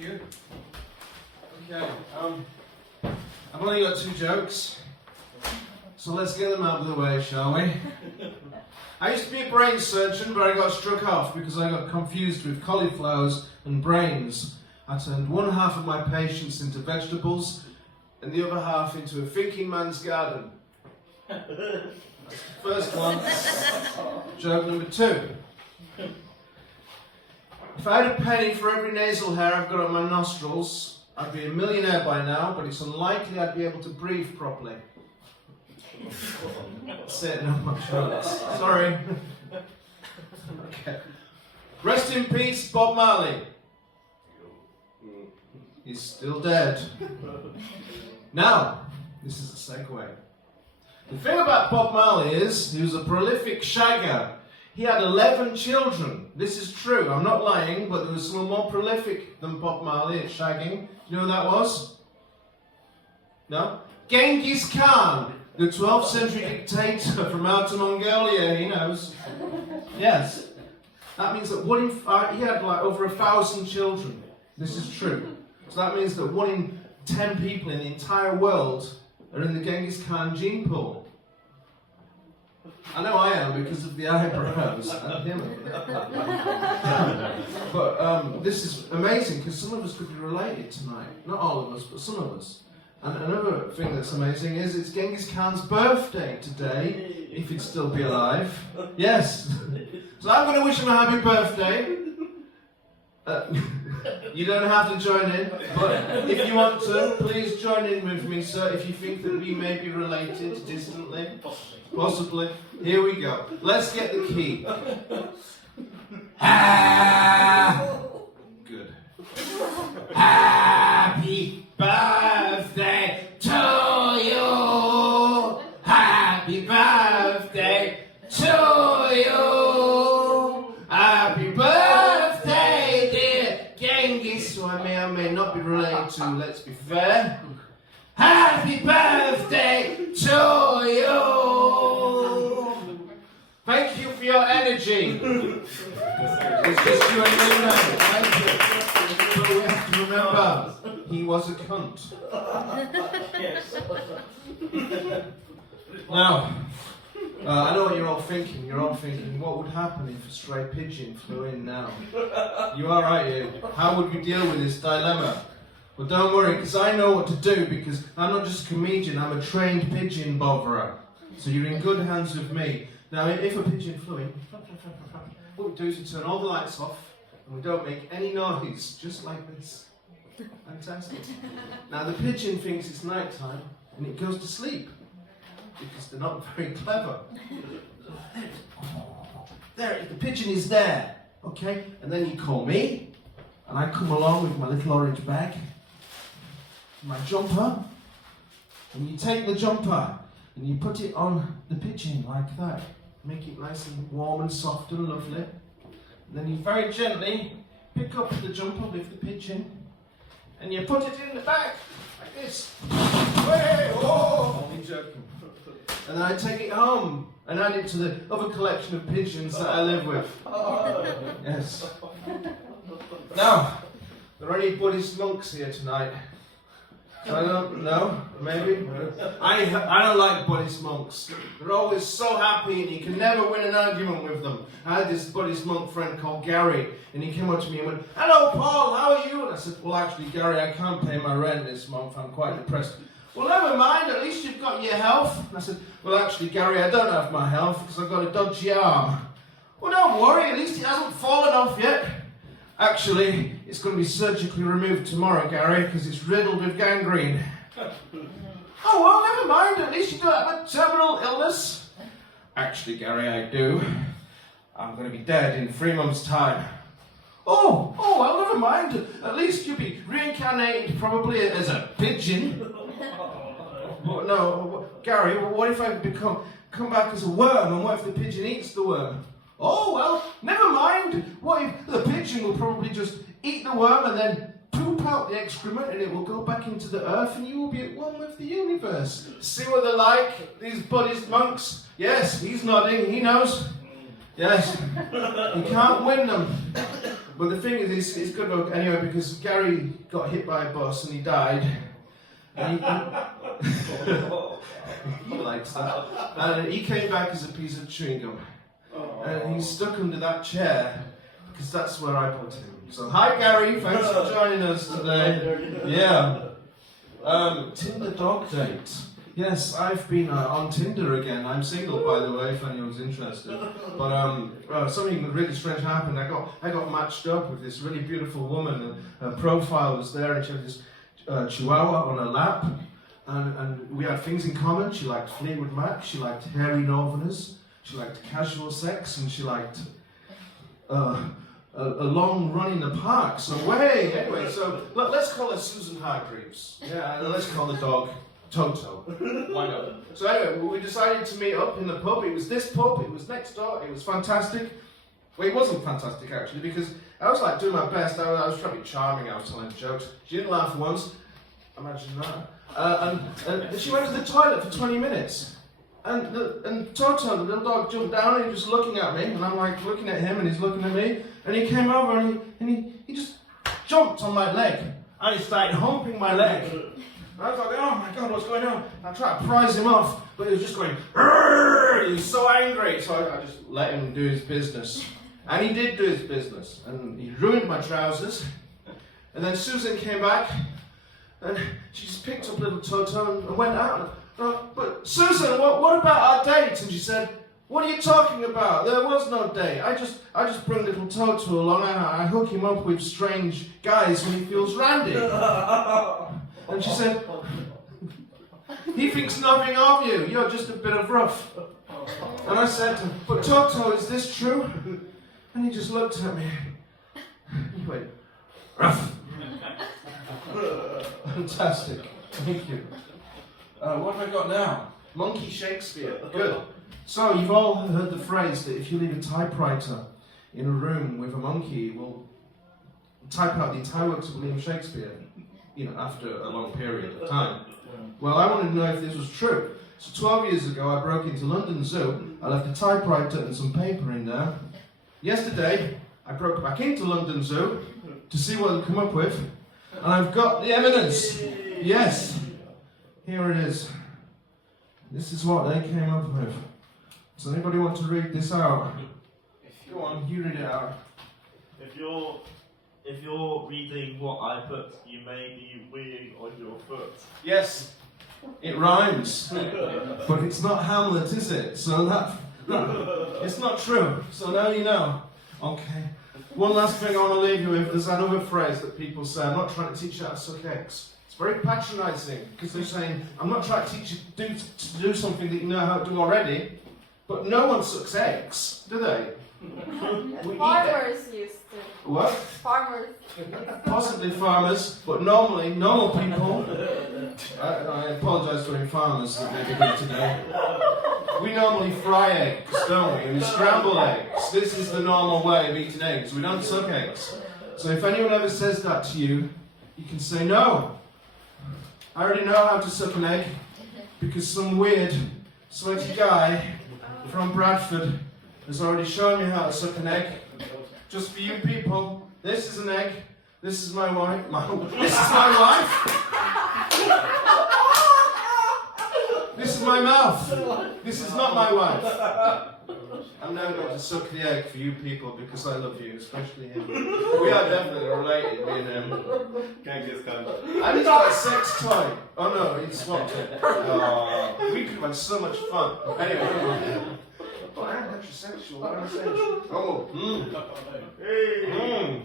you. Okay, I've only got 2 jokes, so let's get them out of the way, shall we? I used to be a brain surgeon, but I got struck off because I got confused with cauliflowers and brains. I turned one half of my patients into vegetables and the other half into a thinking man's garden. That's the first one. Joke number 2. If I had a penny for every nasal hair I've got on my nostrils, I'd be a millionaire by now, but it's unlikely I'd be able to breathe properly. That's it, no more jokes. Sorry. Okay. Rest in peace, Bob Marley. He's still dead. Now, this is a segue. The thing about Bob Marley is, he was a prolific shagger. He had 11 children. This is true, I'm not lying, but there was someone more prolific than Bob Marley at shagging. Do you know who that was? No? Genghis Khan, the 12th century dictator from Outer Mongolia, he knows. Yes. That means that he had like over 1,000 children. This is true. So that means that 1 in 10 people in the entire world are in the Genghis Khan gene pool. I know I am because of the eyebrows and him. But this is amazing because some of us could be related tonight. Not all of us, but some of us. And another thing that's amazing is it's Genghis Khan's birthday today, if he'd still be alive. Yes. So I'm going to wish him a happy birthday. You don't have to join in, but if you want to, please join in with me, sir, if you think that we may be related distantly. Possibly. Here we go. Let's get the key. Good. Happy birthday to you. Happy birthday to you. Happy birthday, dear Genghis, who I may or may not be related to, let's be fair. Happy birthday to you. Thank you for your energy. It's just you and me now. Thank you. But we have to remember, he was a cunt. Now, I know what you're all thinking. You're all thinking, what would happen if a stray pigeon flew in now? You are right, you. How would we deal with this dilemma? Well, don't worry, because I know what to do, because I'm not just a comedian, I'm a trained pigeon botherer. So you're in good hands with me. Now, if a pigeon flew in, what we do is we turn all the lights off, and we don't make any noise, just like this. Fantastic. Now, the pigeon thinks it's night time, and it goes to sleep, because they're not very clever. There, the pigeon is there, okay? And then you call me, and I come along with my little orange bag, my jumper, and you take the jumper and you put it on the pigeon like that. Make it nice and warm and soft and lovely. And then you very gently pick up the jumper with the pigeon and you put it in the bag like this. Way, oh, I'm joking. And then I take it home and add it to the other collection of pigeons that I live with. Yes. Now, there are any Buddhist monks here tonight? I don't know, maybe. I don't like Buddhist monks. They're always so happy and you can never win an argument with them. I had this Buddhist monk friend called Gary and he came up to me and went, "Hello Paul, how are you?" And I said, "Well actually Gary, I can't pay my rent this month, I'm quite depressed." "Well never mind, at least you've got your health." And I said, "Well actually Gary, I don't have my health because I've got a dodgy arm." "Well don't worry, at least it hasn't fallen off yet." "Actually, it's going to be surgically removed tomorrow, Gary, because it's riddled with gangrene." "Oh, well, never mind. At least you don't have a terminal illness." "Actually, Gary, I do. I'm going to be dead in 3 months' time." Oh, well, never mind. At least you'll be reincarnated probably as a pigeon." "Well, no, Gary, what if I come back as a worm, and what if the pigeon eats the worm?" "Oh, well, never mind. What if the pigeon will probably just eat the worm and then poop out the excrement and it will go back into the earth and you will be at one with the universe." See what they're like, these Buddhist monks? Yes, he's nodding, he knows. Yes, you can't win them. But the thing is, it's good luck anyway because Gary got hit by a bus and he died. And he likes that. And he came back as a piece of chewing gum. And he's stuck under that chair because that's where I put him. So hi Gary, thanks for joining us today. Yeah. Tinder dog date. Yes, I've been on Tinder again. I'm single, by the way, if anyone's interested. But something really strange happened. I got matched up with this really beautiful woman. Her profile was there, and she had this Chihuahua on her lap, and we had things in common. She liked Fleetwood Mac. She liked hairy Northerners. She liked casual sex, and she liked a long run in the park. So anyway, so let's call her Susan Hargreaves. Yeah, and let's call the dog Toto. Why not? So anyway, we decided to meet up in the pub. It was this pub. It was next door. It was fantastic. Well, it wasn't fantastic actually because I was like doing my best. I was trying to be charming. I was telling jokes. She didn't laugh once. Imagine that. And she went to the toilet for 20 minutes. And Toto, the little dog, jumped down and he was just looking at me. And I'm like looking at him and he's looking at me. And he came over and he just jumped on my leg. And he started humping my leg. And I was like, oh my God, what's going on? I tried to prise him off, but he was just going, "Rrrr!" He was so angry. So I just let him do his business. And he did do his business. And he ruined my trousers. And then Susan came back, and she just picked up little Toto and went out. But Susan, what about our date? And she said, what are you talking about? There was no date. I just bring little Toto along. I hook him up with strange guys when he feels randy. And she said, he thinks nothing of you. You're just a bit of rough. And I said, but Toto, is this true? And he just looked at me. He went, rough. Fantastic. Thank you. What have I got now? Monkey Shakespeare. Good. So you've all heard the phrase that if you leave a typewriter in a room with a monkey, it will type out the entire works of William Shakespeare, after a long period of time. Well, I wanted to know if this was true. So 12 years ago, I broke into London Zoo. I left a typewriter and some paper in there. Yesterday, I broke back into London Zoo to see what I'd come up with. And I've got the evidence. Yes. Here it is. This is what they came up with. Does anybody want to read this out? Go on, you read it out. If you're reading what I put, you may be weeing on your foot. Yes, it rhymes. But it's not Hamlet, is it? So it's not true. So now you know. Okay. One last thing I want to leave you with. There's another phrase that people say. I'm not trying to teach you how to suck eggs. It's very patronising because they're saying, I'm not trying to teach you to do something that you know how to do already. But no one sucks eggs, do they? Farmers used to. What? Farmers. Possibly farmers, but normally, normal people. I apologise for any farmers that may be here today. We normally fry eggs, don't we? And we scramble eggs. This is the normal way of eating eggs. We don't suck eggs. So if anyone ever says that to you, you can say, no. I already know how to suck an egg because some weird, sweaty guy from Bradford has already shown me how to suck an egg. Just for you people, this is an egg. This is my wife. This is my wife. This is my mouth. This is not my wife. I'm now going to suck the egg for you people because I love you, especially him. We are definitely related, me and him. Genghis Khan. And he's got a sex toy. Oh no, he swapped it. Oh, we could have had so much fun. Anyway. Oh, I'm heterosexual. What am I saying? Oh, Hey.